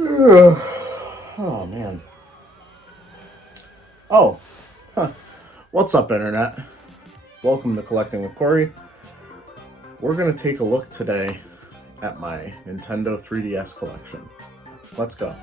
Oh, man. Oh, huh. What's up, Internet? Welcome to Collecting with Cory. We're going to take a look today at my Nintendo 3DS collection. Let's go.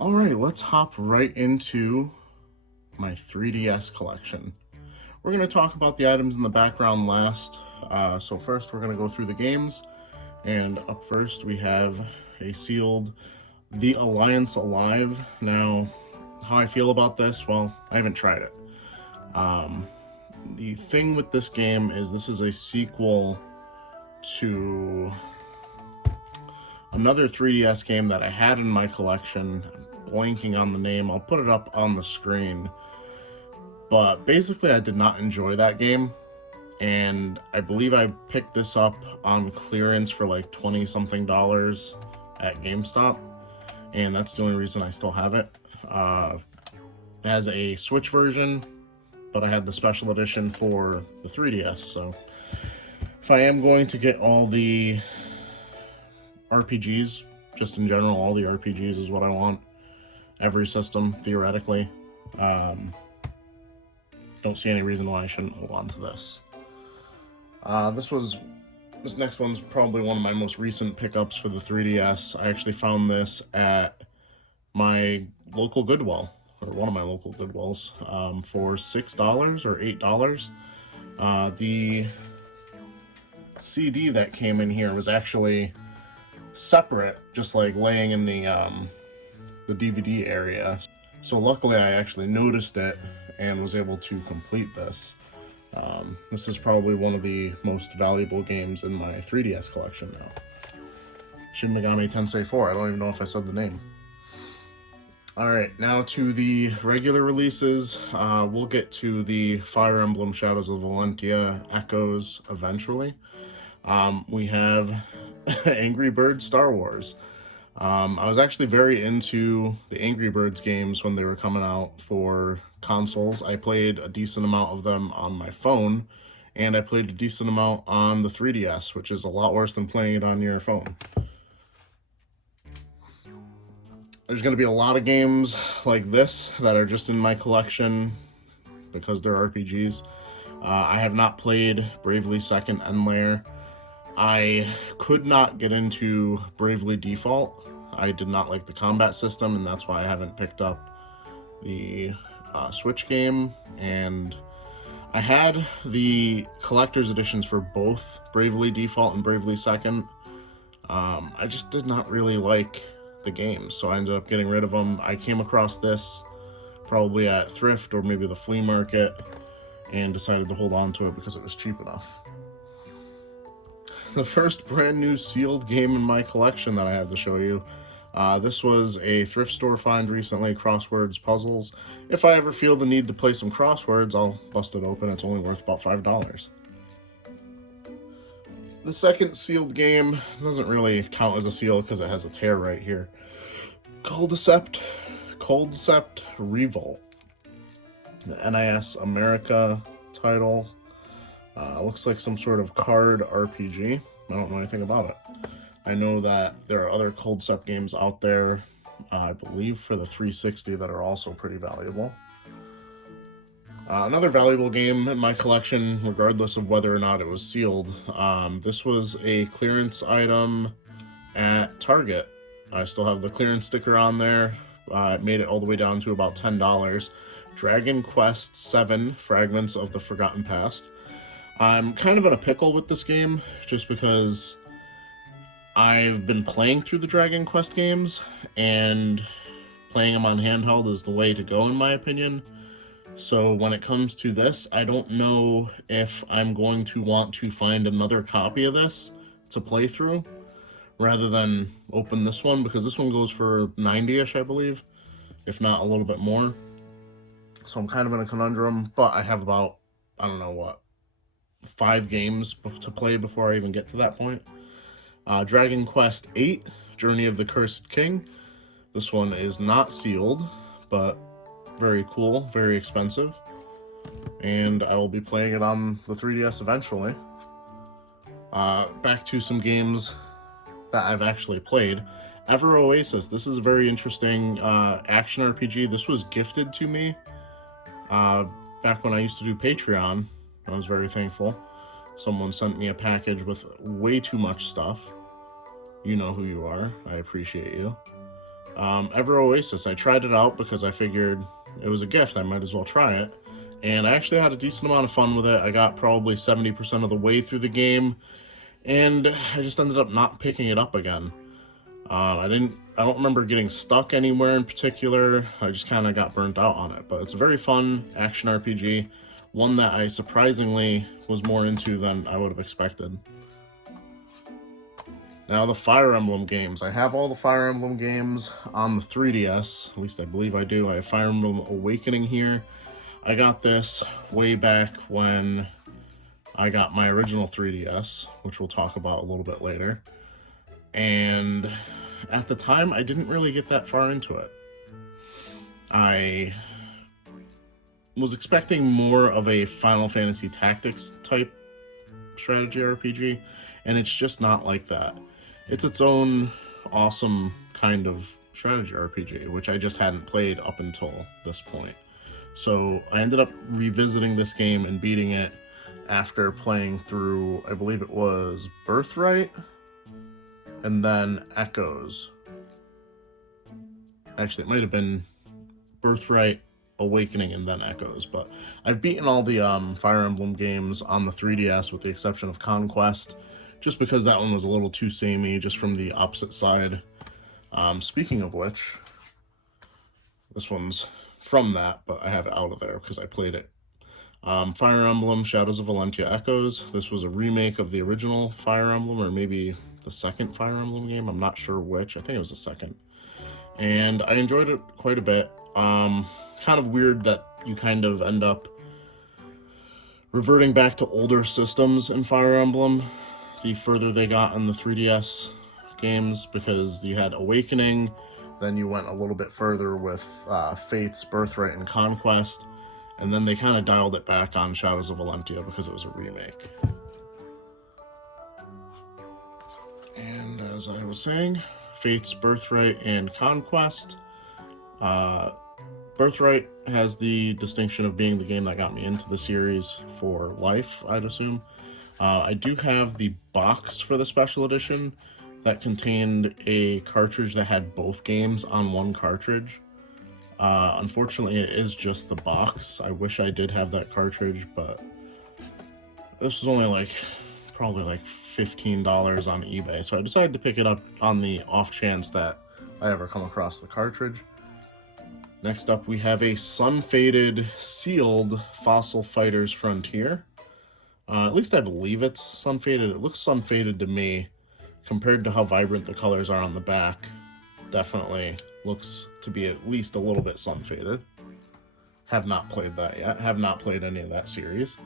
Alright, let's hop right into my 3DS collection. We're going to talk about the items in the background last. So first we're going to go through the games. And up first we have a sealed The Alliance Alive. Now, how I feel about this? Well, I haven't tried it. The thing with this game is this is a sequel to another 3DS game that I had in my collection. Blanking on the name. I'll put it up on the screen. But basically I did not enjoy that game, and I believe I picked this up on clearance for like 20 something dollars at GameStop, and that's the only reason I still have it. It has a Switch version, but I had the special edition for the 3DS, so if I am going to get all the RPGs, just in general, all the RPGs is what I want. Every system, theoretically. Don't see any reason why I shouldn't hold on to this. This next one's probably one of my most recent pickups for the 3DS. I actually found this at my local Goodwill, or one of my local Goodwills, for $6 or $8. The CD that came in here was actually separate, just like laying in the DVD area. So luckily I actually noticed it and was able to complete this. This is probably one of the most valuable games in my 3DS collection now. Shin Megami Tensei 4, I don't even know if I said the name. Alright, now to the regular releases. We'll get to the Fire Emblem Shadows of Valentia Echoes eventually. We have Angry Birds Star Wars. I was actually very into the Angry Birds games when they were coming out for consoles. I played a decent amount of them on my phone, and I played a decent amount on the 3DS, which is a lot worse than playing it on your phone. There's going to be a lot of games like this that are just in my collection because they're RPGs. I have not played Bravely Second Endlayer. I could not get into Bravely Default. I did not like the combat system, and that's why I haven't picked up the Switch game. And I had the collector's editions for both Bravely Default and Bravely Second. I just did not really like the games, so I ended up getting rid of them. I came across this probably at Thrift or maybe the flea market and decided to hold on to it because it was cheap enough. The first brand new sealed game in my collection that I have to show you. This was a thrift store find recently, Crosswords Puzzles. If I ever feel the need to play some crosswords, I'll bust it open. It's only worth about $5. The second sealed game doesn't really count as a seal because it has a tear right here. Cold-Decept Revolt. The NIS America title. Looks like some sort of card RPG. I don't know anything about it. I know that there are other Cold-Decept games out there, I believe for the 360, that are also pretty valuable. Another valuable game in my collection, regardless of whether or not it was sealed. This was a clearance item at Target. I still have the clearance sticker on there. It made it all the way down to about $10. Dragon Quest VII, Fragments of the Forgotten Past. I'm kind of in a pickle with this game, just because I've been playing through the Dragon Quest games, and playing them on handheld is the way to go in my opinion. So when it comes to this, I don't know if I'm going to want to find another copy of this to play through, rather than open this one, because this one goes for 90-ish, I believe, if not a little bit more. So I'm kind of in a conundrum, but I have about I don't know what, 5 games to play before I even get to that point. Dragon Quest VIII, Journey of the Cursed King. This one is not sealed, but very cool, very expensive. And I will be playing it on the 3DS eventually. Back to some games that I've actually played. Ever Oasis. This is a very interesting action RPG. This was gifted to me back when I used to do Patreon. I was very thankful. Someone sent me a package with way too much stuff. You know who you are. I appreciate you. Ever Oasis. I tried it out because I figured it was a gift. I might as well try it. And I actually had a decent amount of fun with it. I got probably 70% of the way through the game, and I just ended up not picking it up again. I don't remember getting stuck anywhere in particular. I just kind of got burnt out on it. But it's a very fun action RPG, one that I surprisingly was more into than I would have expected. Now the Fire Emblem games. I have all the Fire Emblem games on the 3DS. At least I believe I do. I have Fire Emblem Awakening here. I got this way back when I got my original 3DS, which we'll talk about a little bit later. And at the time, I didn't really get that far into it. I was expecting more of a Final Fantasy Tactics type strategy RPG, and it's just not like that. It's its own awesome kind of strategy RPG, which I just hadn't played up until this point. So I ended up revisiting this game and beating it after playing through, I believe it was Birthright and then Echoes. Actually, it might have been Birthright, Awakening, and then Echoes. But I've beaten all the Fire Emblem games on the 3DS with the exception of Conquest, just because that one was a little too samey, just from the opposite side. Speaking of which, this one's from that, but I have it out of there because I played it. Fire Emblem Shadows of Valentia Echoes. This was a remake of the original Fire Emblem, or maybe the second Fire Emblem game. I'm not sure which. I think it was the second. And I enjoyed it quite a bit. Kind of weird that you kind of end up reverting back to older systems in Fire Emblem the further they got in the 3DS games, because you had Awakening, then you went a little bit further with Fates, Birthright, and Conquest, and then they kind of dialed it back on Shadows of Valentia because it was a remake. And as I was saying, Fates, Birthright, and Conquest. Birthright has the distinction of being the game that got me into the series for life, I'd assume. I do have the box for the special edition that contained a cartridge that had both games on one cartridge. Unfortunately, it is just the box. I wish I did have that cartridge, but this was only probably $15 on eBay, so I decided to pick it up on the off chance that I ever come across the cartridge. Next up, we have a sun-faded, sealed Fossil Fighters Frontier. At least I believe it's sun-faded. It looks sun-faded to me, compared to how vibrant the colors are on the back. Definitely looks to be at least a little bit sun-faded. Have not played that yet. Have not played any of that series.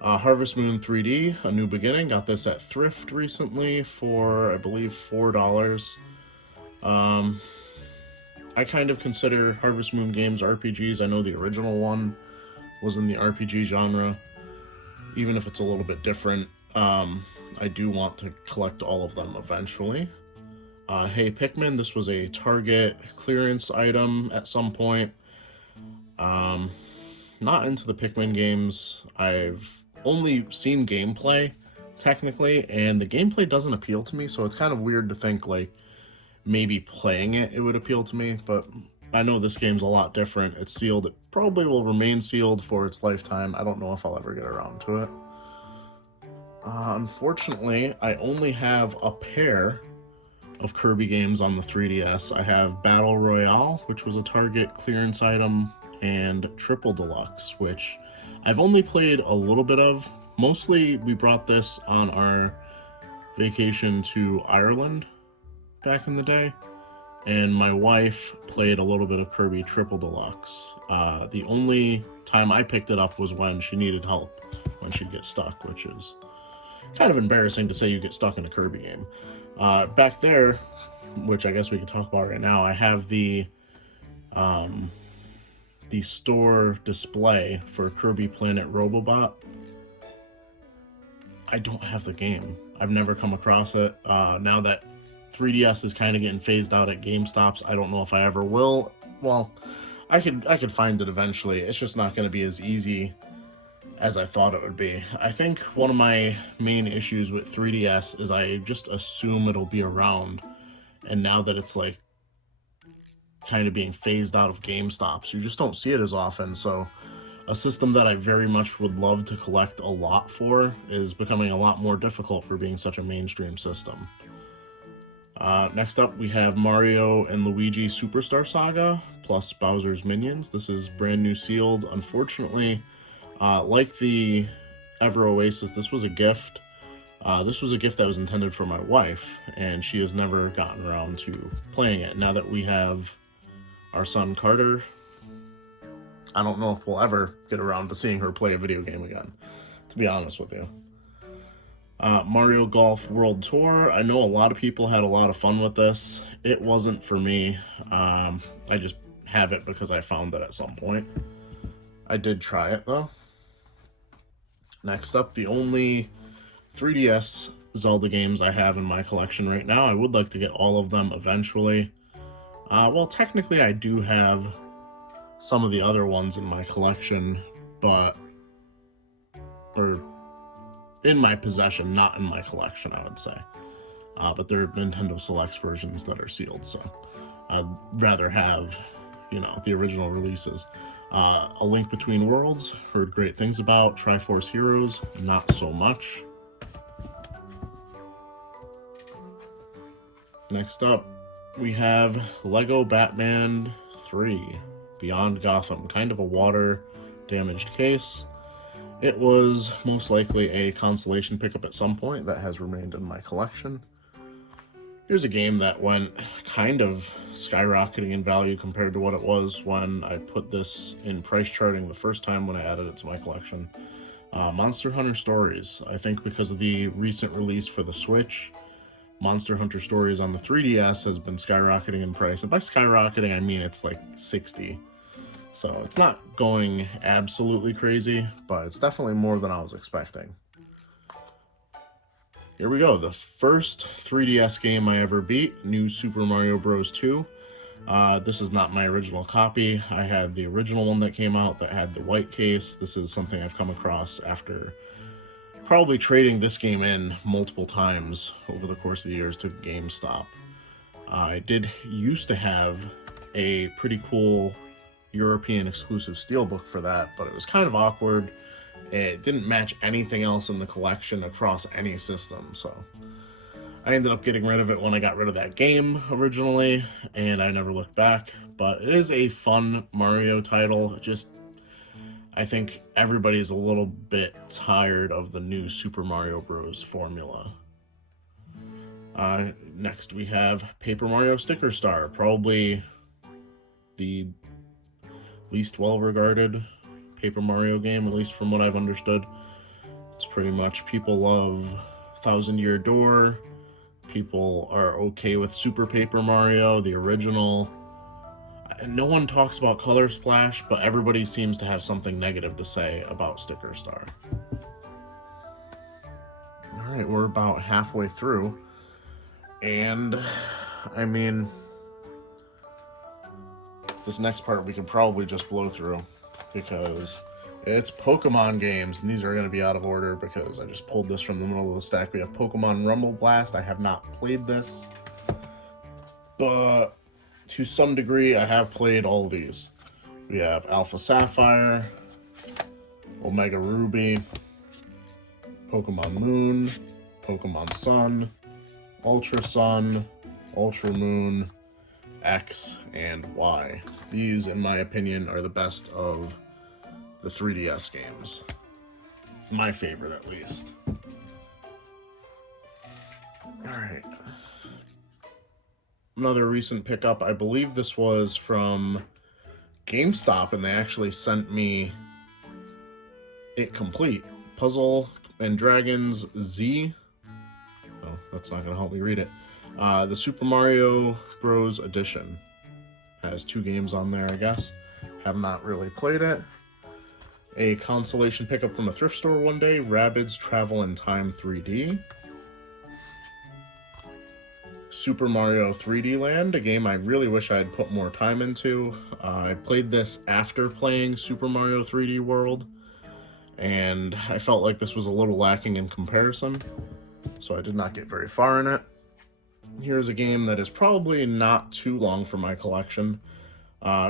Harvest Moon 3D, A New Beginning. Got this at Thrift recently for, I believe, $4. I kind of consider Harvest Moon games RPGs. I know the original one was in the RPG genre. Even if it's a little bit different, I do want to collect all of them eventually. Hey Pikmin, this was a Target clearance item at some point. Not into the Pikmin games. I've only seen gameplay, technically, and the gameplay doesn't appeal to me, so it's kind of weird to think, maybe playing it would appeal to me, but I know this game's a lot different. It's sealed. It probably will remain sealed for its lifetime. I don't know if I'll ever get around to it. Unfortunately, I only have a pair of Kirby games on the 3DS. I have Battle Royale, which was a Target clearance item, and Triple Deluxe, which I've only played a little bit of. Mostly, we brought this on our vacation to Ireland back in the day, and my wife played a little bit of Kirby Triple Deluxe. The only time I picked it up was when she needed help when she'd get stuck, which is kind of embarrassing to say you get stuck in a Kirby game. Back there, which I guess we could talk about right now, I have the store display for Kirby Planet Robobot. I don't have the game. I've never come across it. Now that 3DS is kind of getting phased out at GameStops, I don't know if I ever will. Well, I could find it eventually. It's just not going to be as easy as I thought it would be. I think one of my main issues with 3DS is I just assume it'll be around, and now that it's like kind of being phased out of GameStops, you just don't see it as often. So a system that I very much would love to collect a lot for is becoming a lot more difficult for being such a mainstream system. Next up, we have Mario and Luigi Superstar Saga plus Bowser's Minions. This is brand new sealed. Unfortunately, like the Ever Oasis, this was a gift. This was a gift that was intended for my wife, and she has never gotten around to playing it. Now that we have our son Carter, I don't know if we'll ever get around to seeing her play a video game again, to be honest with you. Mario Golf World Tour. I know a lot of people had a lot of fun with this. It wasn't for me. I just have it because I found it at some point. I did try it though. Next up, the only 3DS Zelda games I have in my collection right now. I would like to get all of them eventually. Well, technically I do have some of the other ones in my collection, or in my possession, not in my collection, I would say. But they're Nintendo Selects versions that are sealed, so I'd rather have, the original releases. A Link Between Worlds, heard great things about. Triforce Heroes, not so much. Next up, we have Lego Batman 3, Beyond Gotham, kind of a water-damaged case. It was most likely a consolation pickup at some point that has remained in my collection. Here's a game that went kind of skyrocketing in value compared to what it was when I put this in price charting the first time when I added it to my collection. Monster Hunter Stories. I think because of the recent release for the Switch, Monster Hunter Stories on the 3DS has been skyrocketing in price. And by skyrocketing, I mean it's like 60. So it's not going absolutely crazy, but it's definitely more than I was expecting. Here we go, the first 3DS game I ever beat, New Super Mario Bros. 2. This is not my original copy. I had the original one that came out that had the white case. This is something I've come across after probably trading this game in multiple times over the course of the years to GameStop. I did used to have a pretty cool European exclusive steelbook for that, but it was kind of awkward. It didn't match anything else in the collection across any system, so I ended up getting rid of it when I got rid of that game originally, and I never looked back. But it is a fun Mario title. I think everybody's a little bit tired of the new Super Mario Bros. Formula. Next we have Paper Mario Sticker Star, probably the least well-regarded Paper Mario game, at least from what I've understood. It's pretty much people love Thousand Year Door, people are okay with Super Paper Mario, the original. No one talks about Color Splash, but everybody seems to have something negative to say about Sticker Star. Alright, we're about halfway through, and I mean, this next part we can probably just blow through because it's Pokemon games, and these are going to be out of order because I just pulled this from the middle of the stack. We have Pokemon Rumble Blast. I have not played this, but to some degree I have played all these. We have Alpha Sapphire, Omega Ruby, Pokemon Moon, Pokemon Sun, Ultra Sun, Ultra Moon, X, and Y. These, in my opinion, are the best of the 3DS games. My favorite, at least. Alright. Another recent pickup, I believe this was from GameStop, and they actually sent me it complete, Puzzle and Dragons Z. Oh, that's not going to help me read it. The Super Mario Bros. Edition. Has 2 games on there, I guess. Have not really played it. A consolation pickup from a thrift store one day, Rabbids Travel in Time 3D. Super Mario 3D Land, a game I really wish I had put more time into. I played this after playing Super Mario 3D World, and I felt like this was a little lacking in comparison, so I did not get very far in it. Here's a game that is probably not too long for my collection.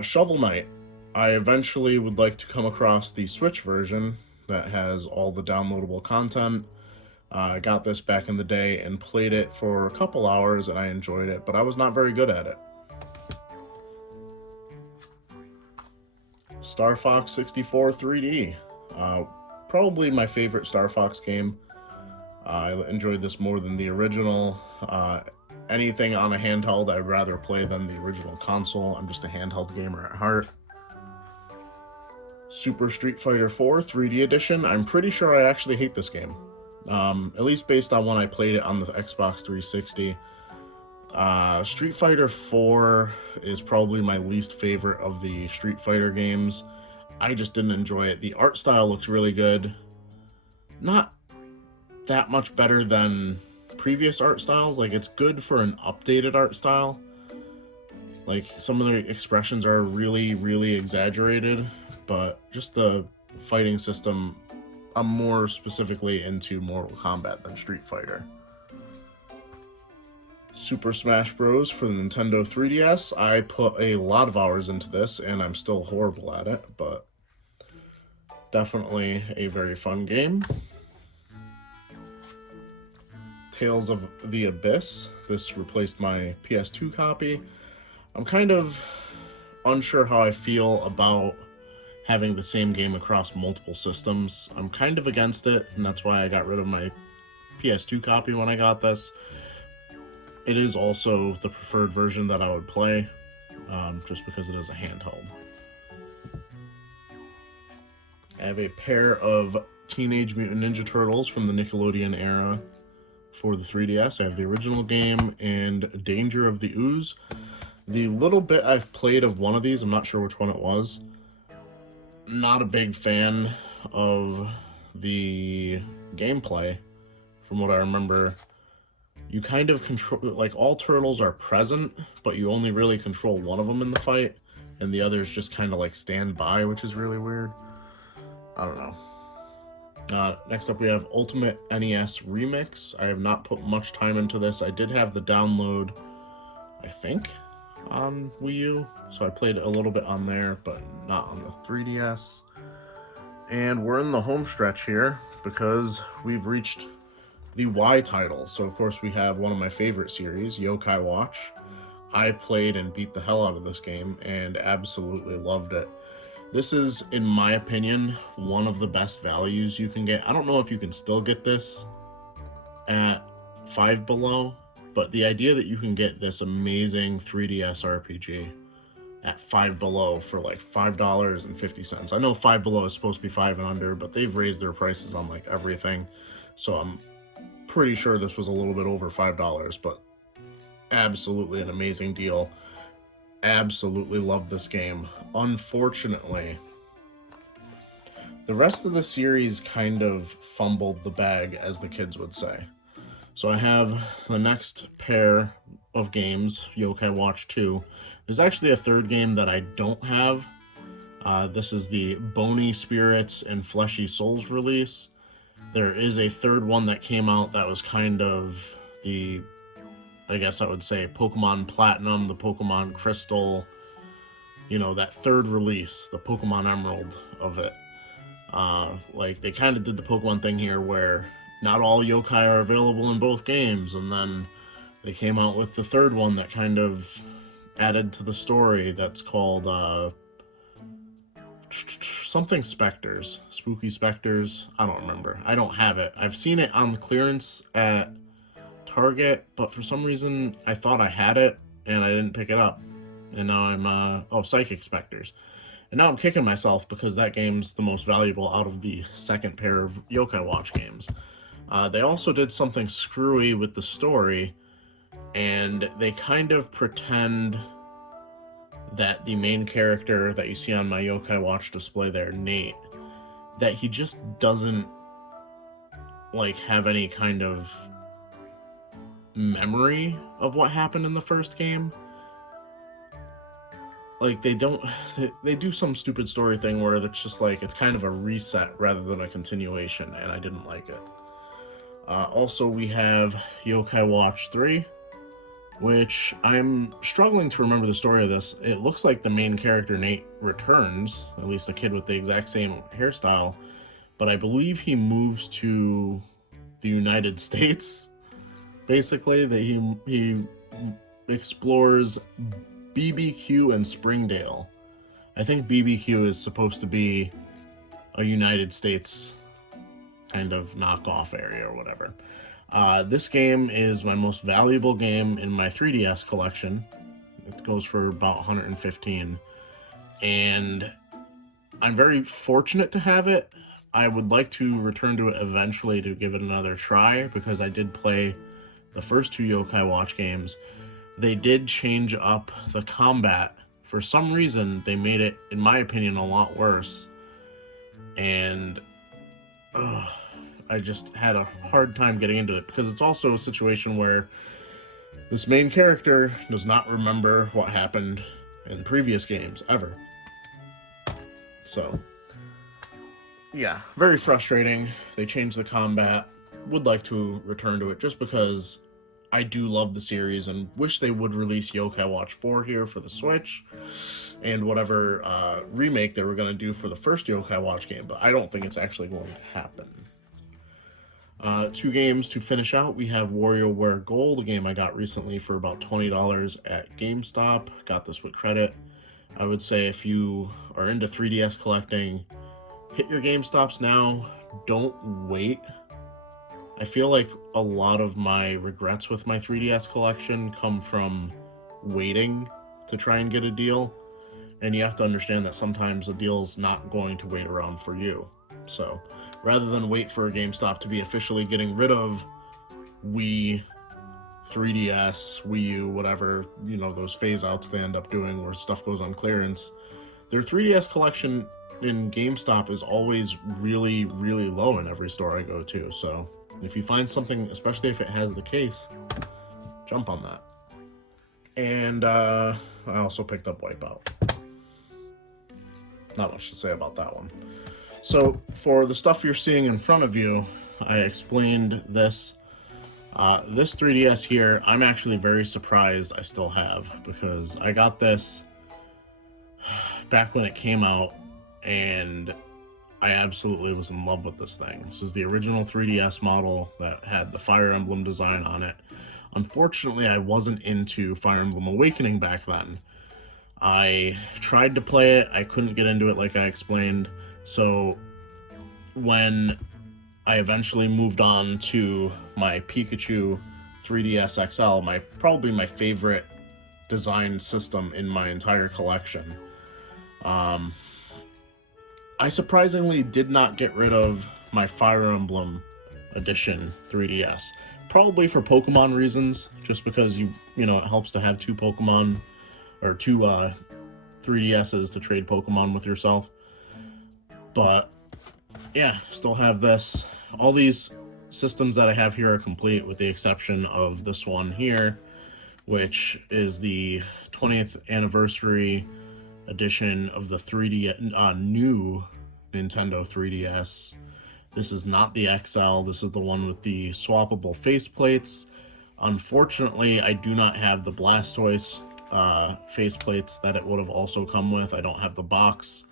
Shovel Knight. I eventually would like to come across the Switch version that has all the downloadable content. I got this back in the day and played it for a couple hours and I enjoyed it, but I was not very good at it. Star Fox 64 3D. Probably my favorite Star Fox game. I enjoyed this more than the original. Anything on a handheld I'd rather play than the original console. I'm just a handheld gamer at heart. Super Street Fighter 4 3D Edition. I'm pretty sure I actually hate this game. At least based on when I played it on the Xbox 360. Street Fighter 4 is probably my least favorite of the Street Fighter games. I just didn't enjoy it. The art style looks really good. Not that much better than previous art styles. Like, it's good for an updated art style. Like, some of the expressions are really, really exaggerated, but just the fighting system, I'm more specifically into Mortal Kombat than Street Fighter. Super Smash Bros. For the Nintendo 3DS. I put a lot of hours into this, and I'm still horrible at it, but definitely a very fun game. Tales of the Abyss. This replaced my PS2 copy. I'm kind of unsure how I feel about having the same game across multiple systems. I'm kind of against it, and that's why I got rid of my PS2 copy when I got this. It is also the preferred version that I would play, just because it is a handheld. I have a pair of Teenage Mutant Ninja Turtles from the Nickelodeon era for the 3DS. I have the original game and Danger of the Ooze. The little bit I've played of one of these, I'm not sure which one it was. Not a big fan of the gameplay, from what I remember. You kind of control, like, all turtles are present, but you only really control one of them in the fight, and the others just kind of like stand by, which is really weird. I don't know. Next up we have Ultimate NES Remix. I have not put much time into this. I did have the download, I think, on Wii U, so I played a little bit on there, but not on the 3DS. And we're in the home stretch here because we've reached the Y title. So of course we have one of my favorite series, Yokai Watch. I played and beat the hell out of this game and absolutely loved it. This is, in my opinion, one of the best values you can get. I don't know if you can still get this at Five Below, but the idea that you can get this amazing 3DS RPG at Five Below for like $5.50. I know Five Below is supposed to be 5 and under, but they've raised their prices on like everything. So I'm pretty sure this was a little bit over $5, but absolutely an amazing deal. Absolutely love this game. Unfortunately, the rest of the series kind of fumbled the bag, as the kids would say. So I have the next pair of games, Yokai Watch 2. There's actually a third game that I don't have. This is the Bony Spirits and Fleshy Souls release. There is a third one that came out that was kind of the, I guess I would say, Pokemon Platinum, the Pokemon Crystal, you know, that third release, the Pokemon Emerald of it. Like, they kind of did the Pokemon thing here where not all yokai are available in both games, and then they came out with the third one that kind of added to the story that's called something Specters, Spooky Specters. I don't remember. I don't have it. I've seen it on clearance at Target, but for some reason I thought I had it and I didn't pick it up, and now I'm Psychic Specters. And now I'm kicking myself because that game's the most valuable out of the second pair of Yokai Watch games. They also did something screwy with the story, and they kind of pretend that the main character that you see on my Yokai Watch display there, Nate, that he just doesn't like have any kind of memory of what happened in the first game. Like, they do some stupid story thing where it's just like, it's kind of a reset rather than a continuation, and I didn't like it. Also, we have Yokai Watch 3, which I'm struggling to remember the story of this. It looks like the main character, Nate, returns, at least the kid with the exact same hairstyle, but I believe he moves to the United States. Basically, that he explores BBQ and Springdale. I think BBQ is supposed to be a United States kind of knockoff area or whatever. This game is my most valuable game in my 3DS collection. It goes for about 115, and I'm very fortunate to have it. I would like to return to it eventually to give it another try, because I did play the first two Yokai Watch games. They did change up the combat. For some reason, they made it, in my opinion, a lot worse. And I just had a hard time getting into it, because it's also a situation where this main character does not remember what happened in previous games, ever. So, yeah, very frustrating. They changed the combat. Would like to return to it just because I do love the series and wish they would release Yokai Watch 4 here for the Switch and whatever remake they were going to do for the first Yokai Watch game, but I don't think it's actually going to happen. Two games to finish out. We have Warioware Gold, a game I got recently for about $20 at GameStop. Got this with credit. I would say if you are into 3DS collecting, hit your GameStops now. Don't wait. I feel like a lot of my regrets with my 3DS collection come from waiting to try and get a deal. And you have to understand that sometimes a deal's not going to wait around for you. So, rather than wait for a GameStop to be officially getting rid of Wii, 3DS, Wii U, whatever, you know, those phase outs they end up doing where stuff goes on clearance, their 3DS collection in GameStop is always really, really low in every store I go to. So, if you find something, especially if it has the case, jump on that. And I also picked up Wipeout. Not much to say about that one. So, for the stuff you're seeing in front of you, I explained this. This 3DS here, I'm actually very surprised I still have, because I got this back when it came out, and I absolutely was in love with this thing. This is the original 3DS model that had the Fire Emblem design on it. Unfortunately, I wasn't into Fire Emblem Awakening back then. I tried to play it, I couldn't get into it like I explained. So when I eventually moved on to my Pikachu 3DS XL, probably my favorite design system in my entire collection, I surprisingly did not get rid of my Fire Emblem Edition 3DS. Probably for Pokemon reasons, just because you know, it helps to have two Pokemon, or two 3DSs to trade Pokemon with yourself. But yeah, still have this. All these systems that I have here are complete, with the exception of this one here, which is the 20th anniversary edition of the new Nintendo 3DS. This is not the XL. This is the one with the swappable faceplates. Unfortunately, I do not have the Blastoise faceplates that it would have also come with. I don't have the box.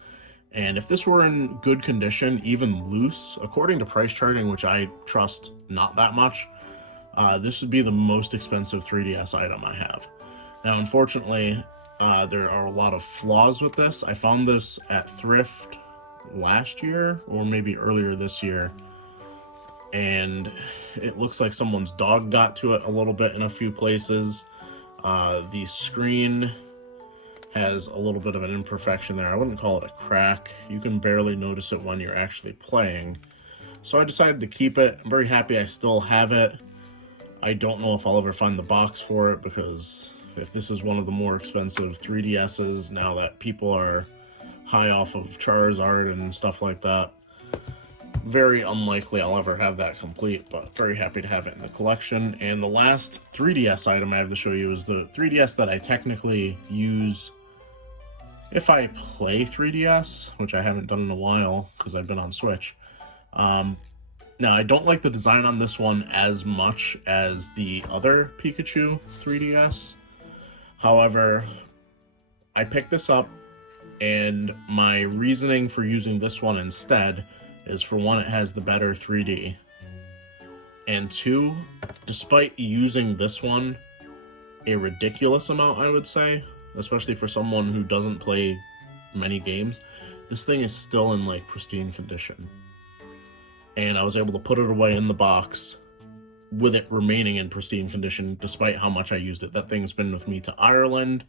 And if this were in good condition, even loose, according to price charting, which I trust not that much, this would be the most expensive 3DS item I have. Now, unfortunately, there are a lot of flaws with this. I found this at Thrift last year, or maybe earlier this year, and it looks like someone's dog got to it a little bit in a few places. The screen has a little bit of an imperfection there. I wouldn't call it a crack. You can barely notice it when you're actually playing. So I decided to keep it. I'm very happy I still have it. I don't know if I'll ever find the box for it, because if this is one of the more expensive 3DSs now that people are high off of Charizard and stuff like that, very unlikely I'll ever have that complete, but very happy to have it in the collection. And the last 3DS item I have to show you is the 3DS that I technically use if I play 3DS, which I haven't done in a while because I've been on Switch. Now, I don't like the design on this one as much as the other Pikachu 3DS. However, I picked this up, and my reasoning for using this one instead is, for one, it has the better 3D. And two, despite using this one a ridiculous amount, I would say, especially for someone who doesn't play many games, this thing is still in like pristine condition. And I was able to put it away in the box with it remaining in pristine condition despite how much I used it. That thing's been with me to Ireland.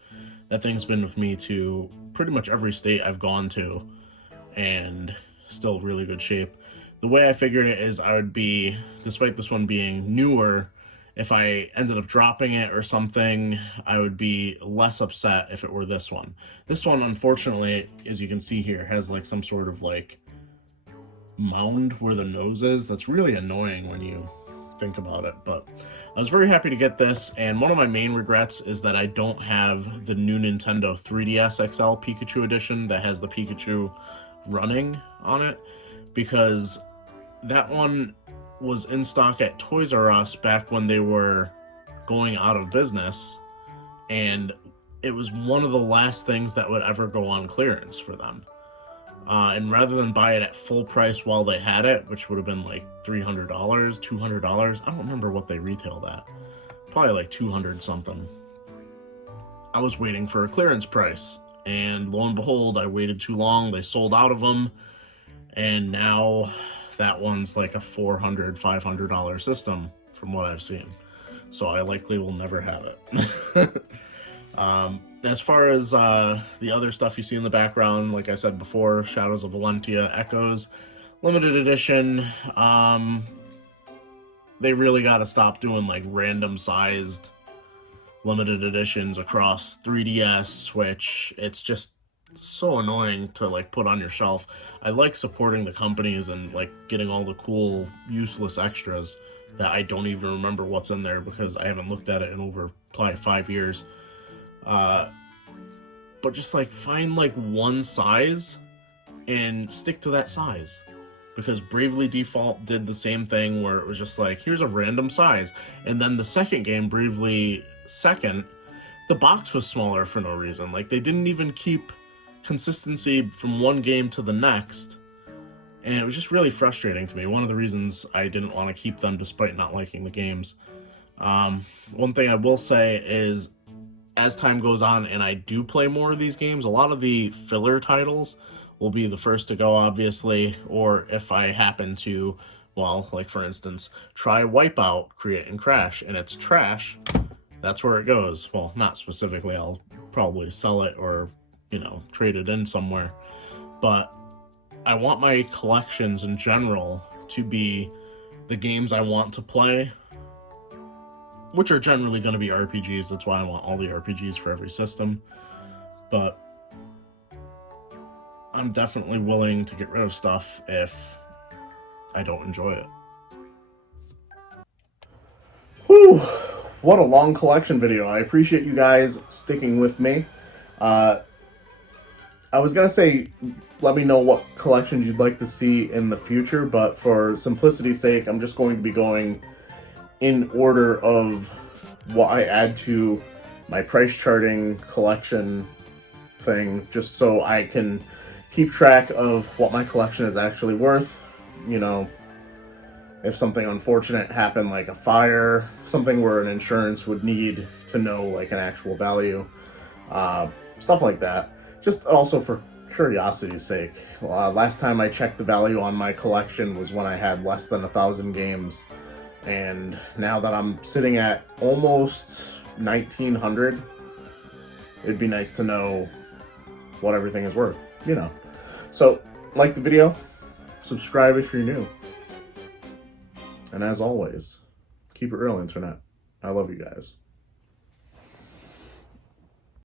That thing's been with me to pretty much every state I've gone to, and still really good shape. The way I figured it is I would be, despite this one being newer, if I ended up dropping it or something, I would be less upset if it were this one. This one, unfortunately, as you can see here, has like some sort of like mound where the nose is. That's really annoying when you think about it, but I was very happy to get this. And one of my main regrets is that I don't have the new Nintendo 3DS XL Pikachu edition that has the Pikachu running on it, because that one was in stock at Toys R Us back when they were going out of business, and it was one of the last things that would ever go on clearance for them. And rather than buy it at full price while they had it, which would have been like $300, $200, I don't remember what they retailed at. Probably like 200 something. I was waiting for a clearance price, and lo and behold, I waited too long. They sold out of them, and now that one's like a $400, $500 system from what I've seen. So I likely will never have it. As far as the other stuff you see in the background, like I said before, Shadows of Valentia Echoes, limited edition. They really got to stop doing like random sized limited editions across 3DS, Switch. It's just so annoying to like put on your shelf. I like supporting the companies and like getting all the cool useless extras that I don't even remember what's in there because I haven't looked at it in over probably 5 years. But just like find like one size and stick to that size, because Bravely Default did the same thing where it was just like, here's a random size. And then the second game, Bravely Second, the box was smaller for no reason. Like they didn't even keep consistency from one game to the next. And it was just really frustrating to me. One of the reasons I didn't want to keep them despite not liking the games. One thing I will say is, as time goes on and I do play more of these games, a lot of the filler titles will be the first to go, obviously, or if I happen to, well, like for instance, try Wipeout, Create and Crash, and it's trash, that's where it goes. Well, not specifically, I'll probably sell it or, you know, trade it in somewhere, but I want my collections in general to be the games I want to play, which are generally going to be RPGs. That's why I want all the RPGs for every system. But I'm definitely willing to get rid of stuff if I don't enjoy it. Whew! What a long collection video. I appreciate you guys sticking with me. I was going to say, let me know what collections you'd like to see in the future, but for simplicity's sake, I'm just going to be going in order of what I add to my price charting collection thing, just so I can keep track of what my collection is actually worth. You know, if something unfortunate happened, like a fire, something where an insurance would need to know like an actual value, stuff like that. Just also for curiosity's sake. Last time I checked the value on my collection was when I had less than 1,000 games. And now that I'm sitting at almost 1,900, it'd be nice to know what everything is worth, you know. So, like the video, subscribe if you're new. And as always, keep it real, Internet. I love you guys.